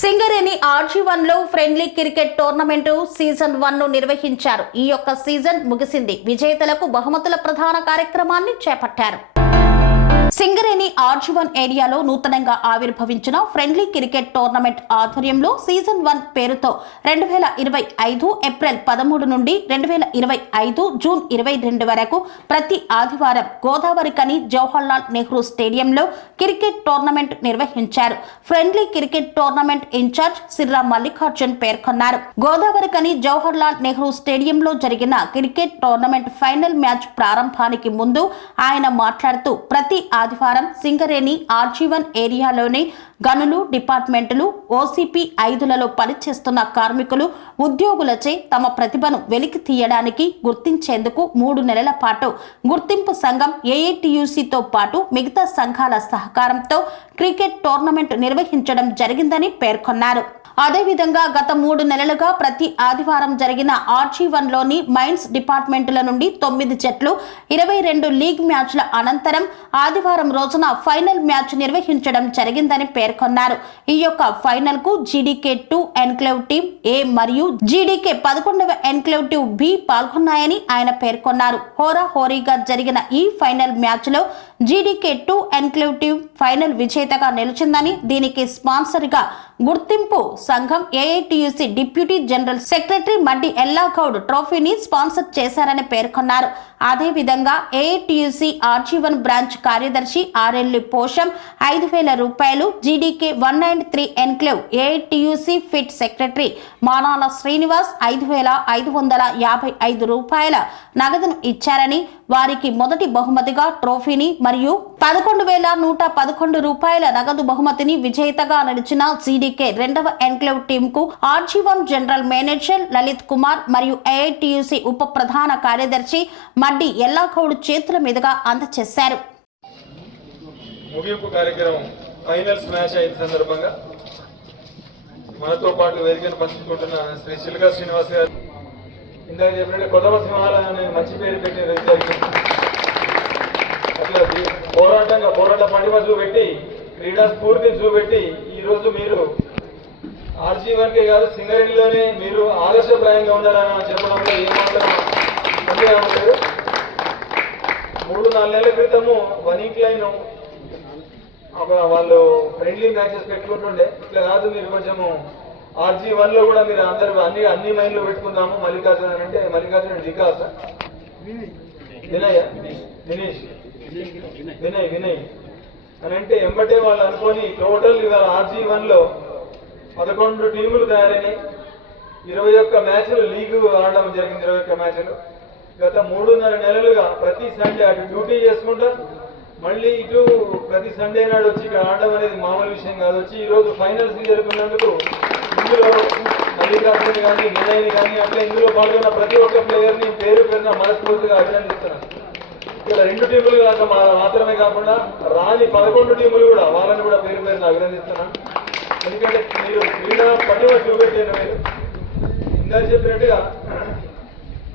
Singareni RG వన్లో friendly cricket tournament season వన్ను నిర్వహించారు. ఈ యొక్క సీజన్ ముగిసింది. విజేతలకు బహుమతుల ప్రధాన కార్యక్రమాన్ని చేపట్టారు. సింగరేణి ఆర్జువన్ ఏరియాలో నూతనంగా ఆవిర్భవించిన ఫ్రెండ్లీ క్రికెట్ టోర్నమెంట్ ఆధ్వర్యంలో సీజన్ వన్ పేరుతో రెండు వేల ఇరవై ఐదు ఏప్రిల్ పదమూడు నుండి రెండు వేల ఇరవై ఐదు జూన్ ఇరవై రెండు వరకు ప్రతి ఆదివారం గోదావరి కని జవహర్లాల్ నెహ్రూ స్టేడియంలో క్రికెట్ టోర్నమెంట్ నిర్వహించారు. Friendly cricket tournament incharge Sirra Mallikarjun పేర్కొన్నారు. గోదావరి కని జవహర్లాల్ నెహ్రూ స్టేడియంలో జరిగిన క్రికెట్ టోర్నమెంట్ ఫైనల్ మ్యాచ్ ప్రారంభానికి ముందు ఆయన మాట్లాడుతూ ప్రతి రాజఫారం సింగరేణి ఆర్జీవన్ ఏరియాలోనే గనులు డిపార్ట్మెంటులు ఓసీపీ ఐదులలో పనిచేస్తున్న కార్మికులు ఉద్యోగులచే తమ ప్రతిభను వెలికి తీయడానికి గుర్తించేందుకు మూడు నెలల పాటు గుర్తింపు సంఘం ఏఐటియుసితో పాటు మిగతా సంఘాల సహకారంతో క్రికెట్ టోర్నమెంట్ నిర్వహించడం జరిగిందని పేర్కొన్నారు. అదేవిధంగా గత మూడు నెలలుగా ప్రతి ఆదివారం జరిగిన ఆర్జీ వన్లోని మైన్స్ డిపార్ట్మెంటుల నుండి తొమ్మిది జట్లు ఇరవై రెండు లీగ్ మ్యాచ్ల అనంతరం ఆదివారం రోజున ఫైనల్ మ్యాచ్ నిర్వహించడం జరిగిందని పేర్కొన్నారు. ఈ యొక్క ఫైనల్కు GDK two enclave team A మరియు జీడీకే పదకొండవ ఎన్క్లేవ్ టీం బి పాల్గొన్నాయని ఆయన పేర్కొన్నారు. హోరా హోరీగా జరిగిన ఈ ఫైనల్ మ్యాచ్లో GDK two enclave team final విజేతగా నిలిచిందని దీనికి స్పాన్సర్గా గుర్తింపు సంఘం AITUC deputy general secretary Maddi Ellagoud ట్రోఫీని sponsor చేశారని పేర్కొన్నారు. అదేవిధంగా ఏఐటియుసి ఆర్జీవన్ బ్రాంచ్ కార్యదర్శి ఆర్ఎల్లి పోషం ఐదు వేల రూపాయలు GDK one nine three enclave AITUC pit secretary Manala Srinivas ఐదు వేల ఐదు వందల యాభై ఐదు రూపాయల నగదును ఇచ్చారని వారికి మొదటి బహుమతిగా ట్రోఫీని మరియు పదకొండు వేల నూట పదకొండు రూపాయల నగదు బహుమతిని విజేతగా నడిచిన జీడీకే రెండవ enclave టీమ్కు RG one general manager Lalit Kumar మరియు ఏఐటియుసి ఉప ప్రధాన కార్యదర్శి మడ్డి ఎల్లాగౌడ్ చేతుల మీదుగా అందజేశారు ముగింపు కార్యక్రమం ఫైనల్స్ మ్యాచ్ అయిన సందర్భంగా మనతో పాటు వేదికను పంచుకుంటున్న శ్రీ చిలకా శ్రీనివాస్ గారు ఇందాక చెప్పినట్టు కొత్త సింహాలయం నేను మంచి పేరు పెట్టిన వ్యక్తి అట్లా పోరాటంగా పోరాట పండుగ చూపెట్టి క్రీడా స్ఫూర్తిని చూపెట్టి ఈరోజు మీరు ఆర్జీవన్కే కాదు సింగరేణిలోనే మీరు ఆదర్శప్రాయంగా ఉండాలని చెప్పడంలో ఏమాత్రం సందేహం మూడు నాలుగు నెలల క్రితము వన్ లైన్ వాళ్ళు ఫ్రెండ్లీ మ్యాచెస్ పెట్టుకుంటుండే. ఇట్లా కాదు మీరు కొంచెము ఆర్జీ వన్లో కూడా మీరు అందరు అన్ని అన్ని మైండ్లో పెట్టుకుందాము. మల్లికార్జున అంటే మల్లికార్జున వికాస్ వినయ్ దినేష్ వినయ్ వినయ్. అని అంటే ఎంబటే వాళ్ళు అనుకొని టోటల్ ఇవాళ ఆర్జీ వన్లో పదకొండు టీములు తయారైనాయి. ఇరవై ఒక్క మ్యాచ్లు లీగ్ ఆడడం జరిగింది ఇరవై ఒక్క మ్యాచ్లు. గత మూడున్నర నెలలుగా ప్రతి సండే అటు డ్యూటీ చేసుకుంటా మళ్ళీ ఇటు ప్రతి సండే నాడు వచ్చి ఇక్కడ ఆడడం అనేది మామూలు విషయం కాదు. వచ్చి ఈరోజు ఫైనల్స్ జరుపుకున్నందుకు ఇందులో మల్లికార్జుని కానీ వినయ్ని కానీ అట్లా ఇందులో పాల్గొన్న ప్రతి ఒక్క ప్లేయర్ని పేరు పేరున మనస్ఫూర్తిగా అభినందిస్తున్నాను. ఇక్కడ రెండు టీములు కాక మాత్రమే కాకుండా రాని పదకొండు టీములు కూడా వాళ్ళని కూడా పేరు పేరున అభినందిస్తున్నాను. ఎందుకంటే మీరు క్రీడా పటిమ చూపెట్టారు మీరు. ఇందాక చెప్పినట్టుగా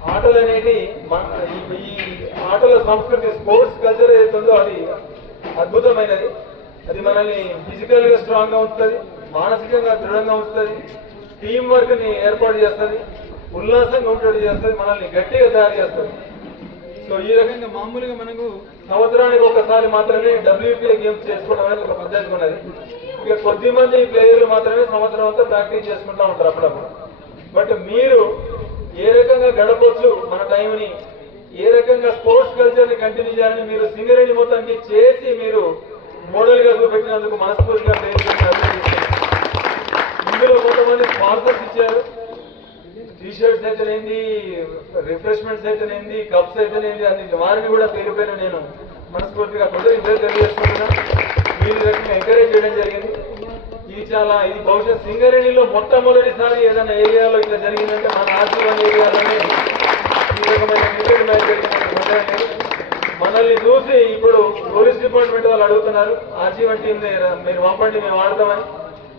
ఆటలు అనేవి ఈ- ఆటల సంస్కృతి స్పోర్ట్స్ కల్చర్ ఏదైతే ఉందో అది అద్భుతమైనది. అది మనల్ని ఫిజికల్గా స్ట్రాంగ్గా ఉంటుంది మానసికంగా దృఢంగా ఉంచుతుంది. టీం వర్క్ని ఏర్పాటు చేస్తుంది. ఉల్లాసంగా ఉండేది చేస్తుంది. మనల్ని గట్టిగా తయారు చేస్తుంది. సో ఈ రకంగా మామూలుగా మనకు సంవత్సరానికి ఒకసారి మాత్రమే డబ్ల్యూపీఏ గేమ్స్ చేసుకోవడం అనేది ఒక పద్ధతి ఉన్నది. ఇక కొద్ది మంది ప్లేయర్లు మాత్రమే సంవత్సరం అంతా ప్రాక్టీస్ చేసుకుంటూ ఉంటారు అప్పుడప్పుడు. బట్ మీరు ఏ రకంగా గడపవచ్చు మన టైంని ఏ రకంగా స్పోర్ట్స్ కల్చర్ని కంటిన్యూ చేయాలని మీరు సింగరేణి మొత్తానికి చేసి మీరు మోడల్గా చూపెట్టినందుకు మనస్ఫూర్తిగా ప్రయత్నించి కొంతమంది స్పాన్సర్స్ ఇచ్చారు. టీ షర్ట్స్ అయితేనేంది రిఫ్రెష్మెంట్స్ అయితేనేంది కప్స్ అయితేనేంది అన్ని వారిని కూడా పేరుపైన నేను మనస్ఫూర్తిగా కొందరు ఇద్దరు తెలియజేసుకుంటున్నా. మీరు రకంగా ఎంకరేజ్ చేయడం జరిగింది. ఇది చాలా ఇది బహుశా సింగరేణిలో మొట్టమొదటిసారి ఏదైనా ఏరియాలో ఇట్లా జరిగిందంటే మన ఆశీర్వాద ఏరియాలోనే ఈ రకమైన క్రికెట్ మ్యాచ్ మనల్ని చూసి ఇప్పుడు పోలీస్ డిపార్ట్మెంట్ వాళ్ళు అడుగుతున్నారు ఆజీవన్ టీం మీరు పంపండి మేము ఆడతామని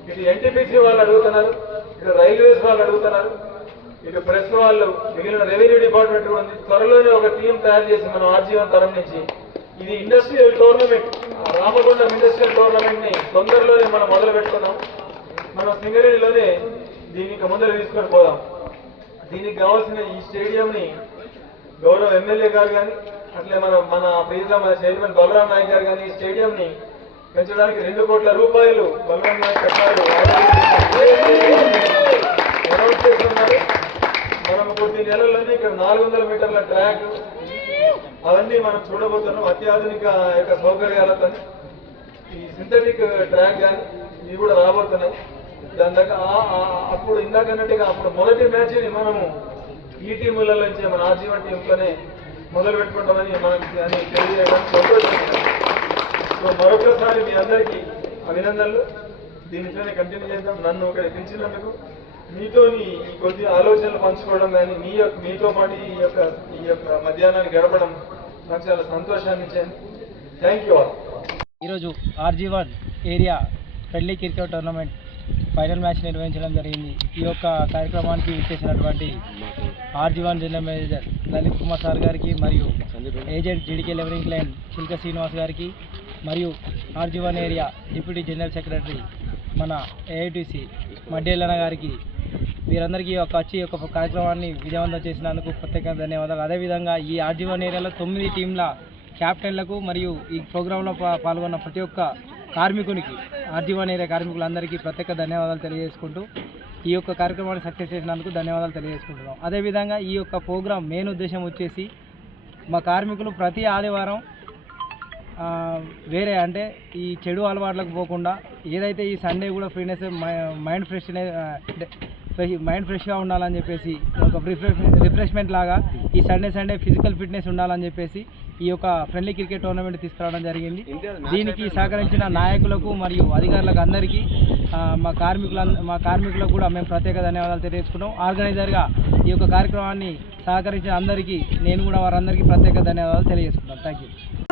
ఇటు ఎన్టీపీసీ వాళ్ళు అడుగుతున్నారు ఇటు రైల్వేస్ వాళ్ళు అడుగుతున్నారు ఇటు ప్రెస్ వాళ్ళు మిగిలిన రెవెన్యూ డిపార్ట్మెంట్ ఉంది త్వరలోనే ఒక టీం తయారు చేసి మనం ఆర్జీవన్ తరం నుంచి. ఇది ఇండస్ట్రియల్ టోర్నమెంట్ రామగుండం ఇండస్ట్రియల్ టోర్నమెంట్ని తొందరలోనే మనం మొదలు పెట్టుకున్నాం. మనం సింగరేణిలోనే దీనికి ముందర తీసుకొని పోదాం. దీనికి కావాల్సిన ఈ స్టేడియంని గౌరవ ఎమ్మెల్యే గారు కానీ అట్లే మన మన ప్రీతం చైర్మన్ బలరాం నాయక్ గారు కానీ ఈ స్టేడియంని పెంచడానికి రెండు కోట్ల రూపాయలు బలరాం నాయక్ అనౌన్స్ చేస్తున్నారు మనం కొద్ది నెలల్లోనే ఇక్కడ నాలుగు వందల మీటర్ల ట్రాక్ అవన్నీ మనం చూడబోతున్నాం. అత్యాధునిక యొక్క సౌకర్యాలతో ఈ సింథటిక్ ట్రాక్ కానీ ఇవి కూడా రాబోతున్నాయి. దాని దాకా అప్పుడు ఇందాకన్నట్టుగా అప్పుడు మొదటి మ్యాచ్ని మనము ఈ టీముల నుంచి మన ఆర్జీవన్ టీంతోనే మొదలు పెట్టుకుంటామని మనం అని తెలియజేయడానికి సంతోషిస్తున్నాం సో మరొకసారి మీ అందరికీ అభినందనలు. దీనిపైన కంటిన్యూ చేద్దాం. నన్ను ఒక పిలిచినందుకు మీతో ఈ కొద్ది ఆలోచనలు పంచుకోవడం కానీ మీ యొక్క మీతో పాటు ఈ యొక్క ఈ యొక్క మధ్యాహ్నాన్ని గడపడం నాకు చాలా సంతోషాన్ని ఇచ్చాను థ్యాంక్ యూ ఆల్ ఈరోజు RG one area friendly cricket tournament final match నిర్వహించడం జరిగింది. ఈ యొక్క కార్యక్రమానికి ఇచ్చేసినటువంటి ఆర్జీ వన్ జిల్లా మేనేజర్ లలిత్ కుమార్ సార్ గారికి మరియు ఏజెంట్ జీడికే లెవరింగ్ లైన్ చిల్క శ్రీనివాస్ గారికి మరియు RG one area deputy general secretary మన ఏఐటీసీ మడ్డేలన్న గారికి వీరందరికీ ఒక వచ్చి ఒక యొక్క కార్యక్రమాన్ని విజయవంతం చేసినందుకు ప్రత్యేకంగా ధన్యవాదాలు. అదేవిధంగా ఈ ఆర్జీవన్ ఏరియాలో తొమ్మిది టీంల క్యాప్టెన్లకు మరియు ఈ ప్రోగ్రాంలో పాల్గొన్న ప్రతి ఒక్క కార్మికునికి ఆర్జీవన్ ఏరియా కార్మికులందరికీ ప్రత్యేక ధన్యవాదాలు తెలియజేసుకుంటూ ఈ యొక్క కార్యక్రమాన్ని సక్సెస్ చేసినందుకు ధన్యవాదాలు తెలియజేసుకుంటున్నాం. అదేవిధంగా ఈ యొక్క ప్రోగ్రాం మెయిన్ ఉద్దేశం వచ్చేసి మా కార్మికులు ప్రతి ఆదివారం వేరే అంటే ఈ చెడు అలవాట్లకు పోకుండా ఏదైతే ఈ సండే కూడా ఫ్రీనెస్ మైండ్ ఫ్రెష్ మైండ్ ఫ్రెష్గా ఉండాలని చెప్పేసి ఒక రిఫ్రెష్ రిఫ్రెష్మెంట్ లాగా ఈ సండే సండే ఫిజికల్ ఫిట్నెస్ ఉండాలని చెప్పేసి ఈ యొక్క ఫ్రెండ్లీ క్రికెట్ టోర్నమెంట్ తీసుకురావడం జరిగింది. దీనికి సహకరించిన నాయకులకు మరియు అధికారులకు అందరికీ మా కార్మికుల మా కార్మికులకు కూడా మేము ప్రత్యేక ధన్యవాదాలు తెలియజేసుకున్నాం ఆర్గనైజర్గా ఈ యొక్క కార్యక్రమాన్ని సహకరించిన అందరికీ నేను కూడా వారందరికీ ప్రత్యేక ధన్యవాదాలు తెలియజేసుకున్నాను థ్యాంక్ యూ